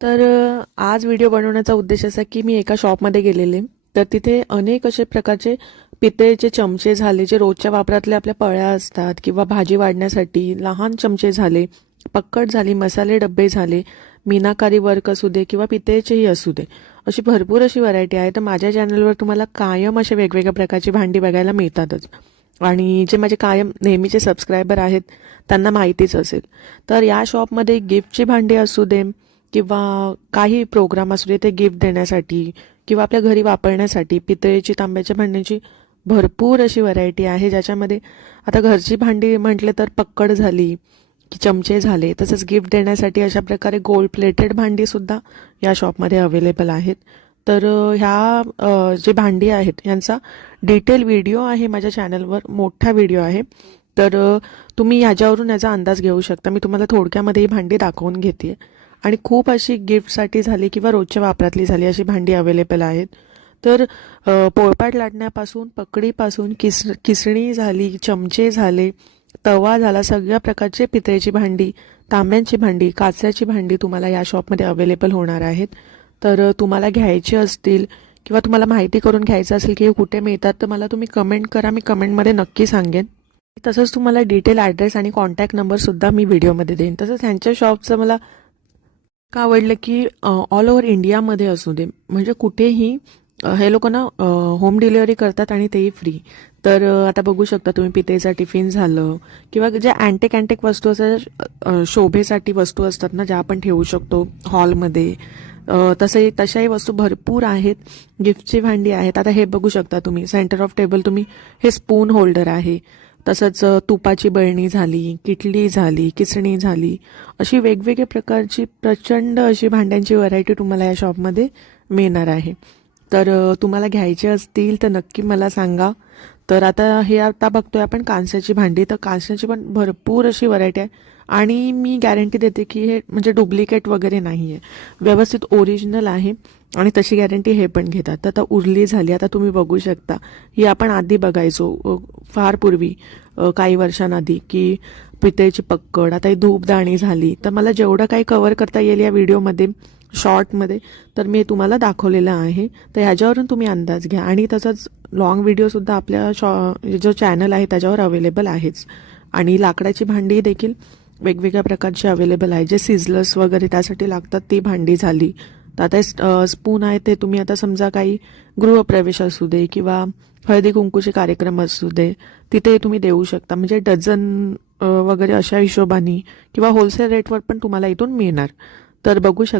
तर आज व्हिडिओ बनवण्याचा उद्देश असा की मी एका शॉपमध्ये गेलेले, तर तिथे अनेक असे प्रकारचे पितळेचे चमचे झाले जे रोजच्या वापरातल्या आपल्या पळ्या असतात किंवा भाजी वाढण्यासाठी लहान चमचे झाले, पक्कड झाली, मसाले डब्बे झाले, मीनाकारी वर्क असू दे किंवा पितळेचेही असू दे, अशी भरपूर अशी व्हरायटी आहे. तर माझ्या चॅनलवर तुम्हाला कायम असे वेगवेगळ्या प्रकारची भांडी बघायला मिळतातच आणि जे माझे कायम नेहमीचे सबस्क्रायबर आहेत त्यांना माहितीच असेल. तर या शॉपमध्ये गिफ्टची भांडी असू दे किंवा काही प्रोग्राम असू दे ते गिफ्ट देण्यासाठी किंवा आपल्या घरी वापरण्यासाठी पितळेची तांब्याच्या भांड्यांची भरपूर अशी व्हरायटी आहे, ज्याच्यामध्ये आता घरची भांडी म्हटले तर पक्कड झाली की चमचे झाले, तसंच गिफ्ट देण्यासाठी अशा प्रकारे गोल्ड प्लेटेड भांडीसुद्धा या शॉपमध्ये अवेलेबल आहेत. तर जे भांडी आहेत यांचा डिटेल व्हिडिओ आहे माझ्या चॅनलवर, मोठा व्हिडिओ आहे. तर तुम्ही ह्याच्यावरून याचा अंदाज घेऊ शकता. मी तुम्हाला थोडक्यामध्ये ही भांडी दाखवून घेते आणि खूप अशी गिफ्टसाठी झाली किंवा रोजच्या वापरातली झाली अशी भांडी अवेलेबल आहेत. तर पोळपाट लाटण्यापासून पकडीपासून किसणी झाली, चमचे झाले, तवा झाला, सगळ्या प्रकारचे पितळेची भांडी, तांब्यांची भांडी, काचेची भांडी तुम्हाला या शॉपमध्ये अवेलेबल होणार आहेत. तर तुम्हाला घ्यायचे असतील किंवा तुम्हाला माहिती करून घ्यायचं असेल की हे कुठे मिळतात तर मला तुम्ही कमेंट करा, मी कमेंटमध्ये नक्की सांगेन. तसंच तुम्हाला डिटेल ॲड्रेस आणि कॉन्टॅक्ट नंबरसुद्धा मी व्हिडिओमध्ये देईन. तसंच ह्यांच्या शॉपचं मला का आवडलं की ऑल ओव्हर इंडियामध्ये असू दे, म्हणजे कुठेही हे लोक ना होम डिलिव्हरी करतात आणि तेही फ्री. तर आता बघू शकता तुम्ही पितेचा टिफिन झालं किंवा जे अँटिक वस्तू असतात, शोभेसाठी वस्तू असतात ना ज्या आपण ठेवू शकतो हॉलमध्ये, तशाही वस्तू भरपूर आहेत. गिफ्टची भांडी आहेत. आता हे बघू शकता तुम्ही सेंटर ऑफ टेबल, तुम्ही हे स्पून होल्डर आहे. तसंच तुपाची बळणी झाली, किटली झाली, किसणी झाली, अशी वेगवेगळ्या प्रकारची प्रचंड अशी भांड्यांची व्हरायटी तुम्हाला या शॉपमध्ये मिळणार आहे. तर तुम्हाला घ्यायचे असतील तर नक्की मला सांगा. तर आता बघतोय आपण कांस्याची भांडी, तर कांस्याची पण भरपूर अशी व्हरायटी आहे आणि मी गॅरंटी देते की हे म्हणजे डुप्लिकेट वगैरे नाही आहे, व्यवस्थित ओरिजिनल आहे आणि तशी गॅरंटी हे पण घेतात. तर आता उरली झाली, आता तुम्ही बघू शकता ही आपण आधी बघायचो फार पूर्वी, काही वर्षांआधी, की पितळेची पक्कड. आता ही धूपदाणी झाली. तर मला जेवढं काही कव्हर करता येईल या व्हिडिओमध्ये शॉर्टमध्ये तर मी तुम्हाला दाखवलेलं आहे. तर ह्याच्यावरून तुम्ही अंदाज घ्या आणि तसंच लॉंग व्हिडिओसुद्धा आपल्या जो चॅनल आहे त्याच्यावर अवेलेबल आहेच. आणि लाकडाची भांडी देखील वेगवेगळ्या प्रकारची अवेलेबल आहे, जे सिझलर्स वगैरे त्यासाठी लागतात ती भांडी झाली. तर आता स्पून आहे ते तुम्ही आता समजा काही गृहप्रवेश असू दे किंवा हळदी कुंकूचे कार्यक्रम असू दे तिथे तुम्ही देऊ शकता, म्हणजे डझन वगैरे अशा हिशोबाने किंवा होलसेल रेटवर पण तुम्हाला इथून मिळणार. तर बघू शकता.